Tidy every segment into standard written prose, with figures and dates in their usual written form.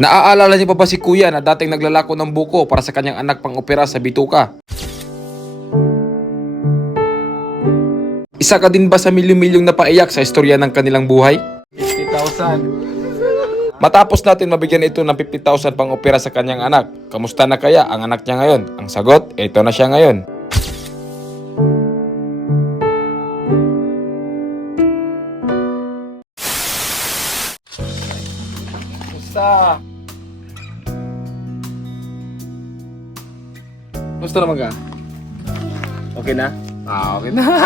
Naaalala niyo pa ba si Kuya na dating naglalako ng buko para sa kanyang anak pang opera sa bituka? Isa ka din ba sa milyon-milyong napaiyak sa istorya ng kanilang buhay? 50,000. Matapos natin mabigyan ito ng 50,000 pang opera sa kanyang anak, kamusta na kaya ang anak niya ngayon? Ang sagot, ito na siya ngayon. Musta? Musta naman ka? Okay na? Okay na.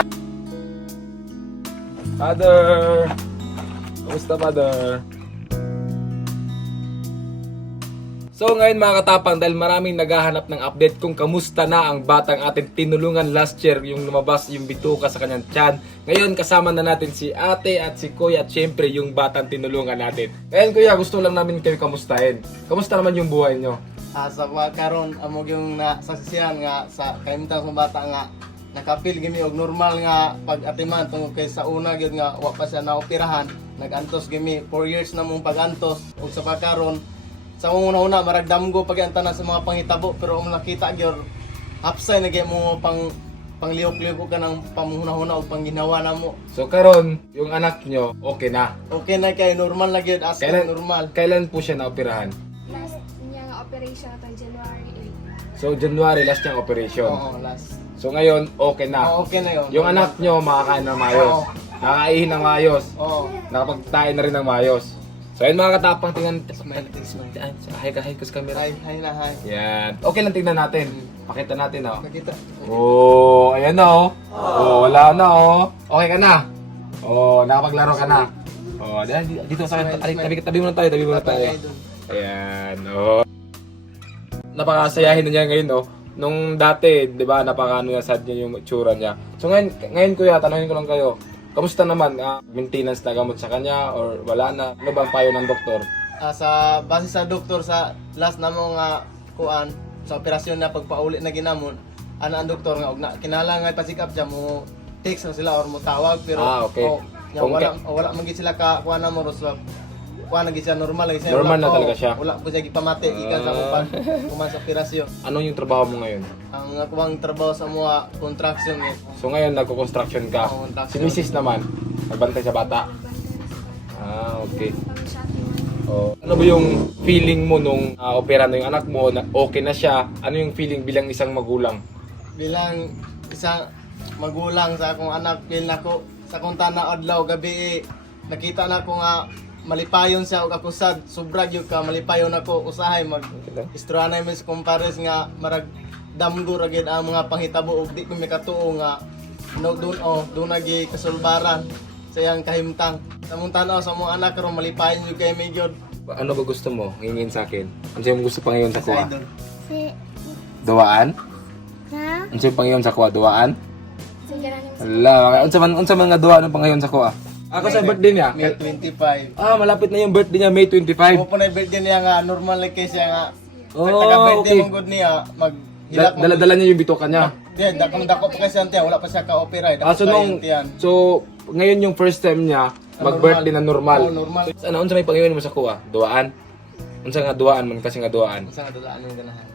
Father! Kamusta, Father? So ngayon mga katapang, dahil maraming naghahanap ng update kung kamusta na ang batang ating tinulungan last year, yung lumabas yung bituka sa kanyang tiyan. Ngayon kasama na natin si ate at si kuya at syempre yung batang tinulungan natin. Ngayon kuya, gusto lang namin kayo kamustahin. Kamusta naman yung buhay nyo? Sa karon amog yung nasasisihan nga sa kahimtang sa bata nga nakapil gimi og normal nga pag-atiman tungod kay sa una gyud nga wa pa siya naoperahan, nagantos gimi 4 years na mong pagantos ug sa pagkaron sa una maragdamgo pag-antana sa mga panghitabo pero ang nakita gyud hapsay na gyud mo panglihok-lihok ka ng pamuhuna-huna o pangginawa na mo. So karon yung anak nyo, okay na. Okay na kay normal na gyud as normal. Kailan po siya naoperahan? Last niya nga operation atong January 8. So January last niyang operation. Oo, last. So ngayon, okay na. Okay na yun. Yung anak nyo makakain ng mayos. Oo. Nakakaihin ng mayos. Oo. Nakapagtayin na rin ng mayos. So ayun mga katapang, tingnan. Smile. Hi kus camera. Hi na hi. Yan. Okay lang, tingnan natin. Pakita natin, oh. Nakita. Oh, ayan na, oh. Oh, wala na, oh. Okay ka na. Oh, nakapaglaro ka na. Oh, dito sa akin. Tabi muna tayo, tabi muna tayo. Ayan, oh. Napakasayahin na niya ngayon, oh. Nung dati, 'di ba, napakaano na sad niya yung itsura niya. So ngayon kuya, tanungin ko lang kayo. Kamusta naman maintenance na gamot sa kanya or wala na? Ano bang payo ng doktor? Sa base sa doktor sa last na mo nga kuan sa operasyon na pagpauli na ginamon ang doktor nga og kinahanglan nga pa-check up siya mo text na sila or mo tawag pero Okay. nga, wala man gid sila ka kuan na mo Roslab kuan na gid siya normal lagi siya Normal na talaga siya. wala po siya gipamati gikan sa kuman sa operasyon Ano yung trabaho mo ngayon? ang kuwang trabaho sa mga contraction eh. So ngayon nagko-construction ka. Oo, construction. Si Mrs. naman, nagbantay sa bata. Okay. Oh. Ano ba yung feeling mo nung opera na yung anak mo, na okay na siya? Ano yung feeling bilang isang magulang? Bilang isang magulang sa akong anak, feel nako sa kung tana adlaw gabi nakita na ko nga malipayon siya og ako sad sobra gyud ka malipayon ako usahay mag istroanay mis compares nga marag damgo ra gyud ang mga panghitabo ug di ko mikatuo nga no doon nagi kasulbaran sa iyang kahimtang samong tan-aw sa mga anak karon malipayon gyud kay may gyud. Ano ba gusto mo hingin sa akin? Ano yung gusto pa ngayon sa kuha? Idol. Si Duwaan? ha? Ano yung pangayon sa kuha? Duwaan? Sige lang yung Ala, unsa man nga duwaan ang pangayon sa kuha? Ako sa birthday niya. May 25. Malapit na yung birthday niya, May 25. Mo po na birthday niya nga normal like kay siya nga Okay. taga-birthday mong good niya maghilak mo. Dala-dala niya yung bituka niya. Di, dako pa kasi antiyan, wala pa siya ka-opera. So ngayon yung first time niya, mag-birthday na normal. Oo, normal. Ano, unsa may pangayon mo sa kuha? Duwaan? Unsa nga duwaan man kasi nga duwaan? Saan nga dalaan yung ganahan?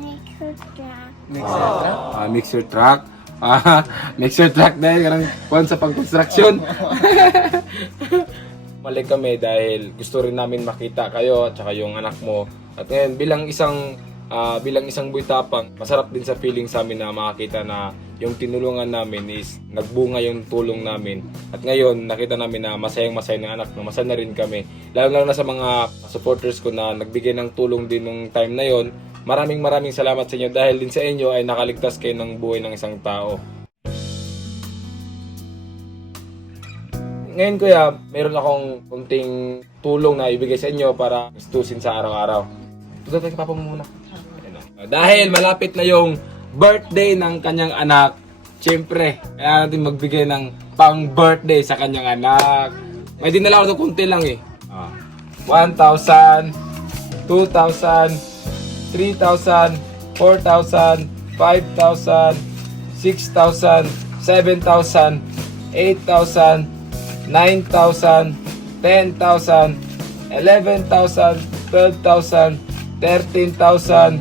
Next extra. Mixer truck. Mixer truck dahil kanang kuan sa pang-construction. Mali kami dahil gusto rin namin makita kayo at saka yung anak mo. At ngayon bilang isang buitapang, masarap din sa feeling sa amin na makakita na yung tinulungan namin is nagbunga yung tulong namin. At ngayon nakita namin na masayang-masaya ng anak, na masaya na rin kami. Lalo na sa mga supporters ko na nagbigay ng tulong din nung time na yon. Maraming salamat sa inyo dahil din sa inyo ay nakaligtas kayo ng buhay ng isang tao. Ngayon kuya, meron akong kunting tulong na ibigay sa inyo para istusin sa araw-araw. Tuto tayo papa mo muna. Ayan na. Dahil malapit na yung birthday ng kanyang anak, siyempre, kaya natin magbigay ng pang-birthday sa kanyang anak. May dinala ko ito kunti lang eh. 1,000, 2,000, 3,000, 4,000, 5,000, 6,000, 7,000, 8,000, 9,000, 10,000, 11,000, 12,000, 13,000,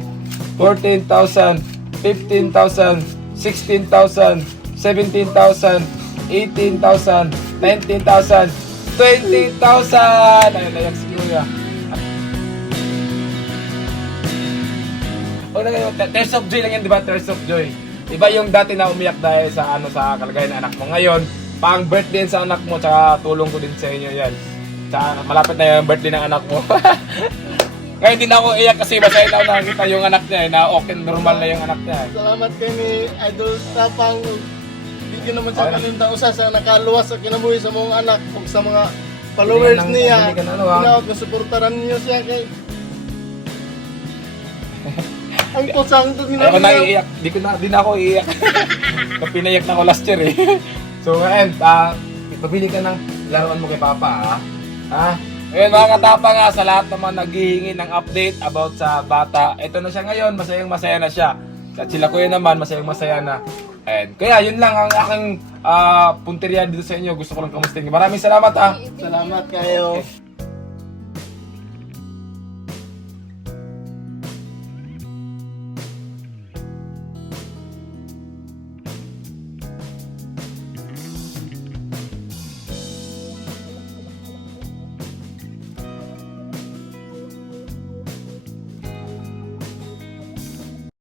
14,000, 15,000, 16,000, 17,000, 18,000, 19,000, 20,000! Ayun na yan si Kuya. O na ngayon, tears of joy lang yan, di ba? Tears of joy. Iba yung dati na umiyak dahil sa sa kalagayan ng anak mo. Ngayon, pang birthday sa anak mo, tsaka tulong ko din sa inyo yan. Tsaka malapit na yung birthday ng anak mo. Ngayon din ako iyak kasi masaya na ako nakakita yung anak niya na okay, normal na yung anak niya. Salamat kay ni Idol Tapang. Bigyan naman sa kalimta usa sa nakaluwas sa kinabuhi sa mga anak ug sa mga followers Hindi niya. ka na, ano, ha? Ginawa ko suportaran niyo siya kay ang pusang to Ayoko na iiyak. Di na ako iiyak. Pinayak na ako last year eh. So ngayon, pabili ka ng laruan mo kay Papa ha. Ha? Ngayon mga katapa nga sa lahat naman naghihingi ng update about sa bata. Ito na siya ngayon, masayang masaya na siya. At sila kuya naman, masayang masaya na. And kaya yun lang ang aking punteriya dito sa inyo. Gusto ko lang kamustahin. Maraming salamat ha. Salamat kayo.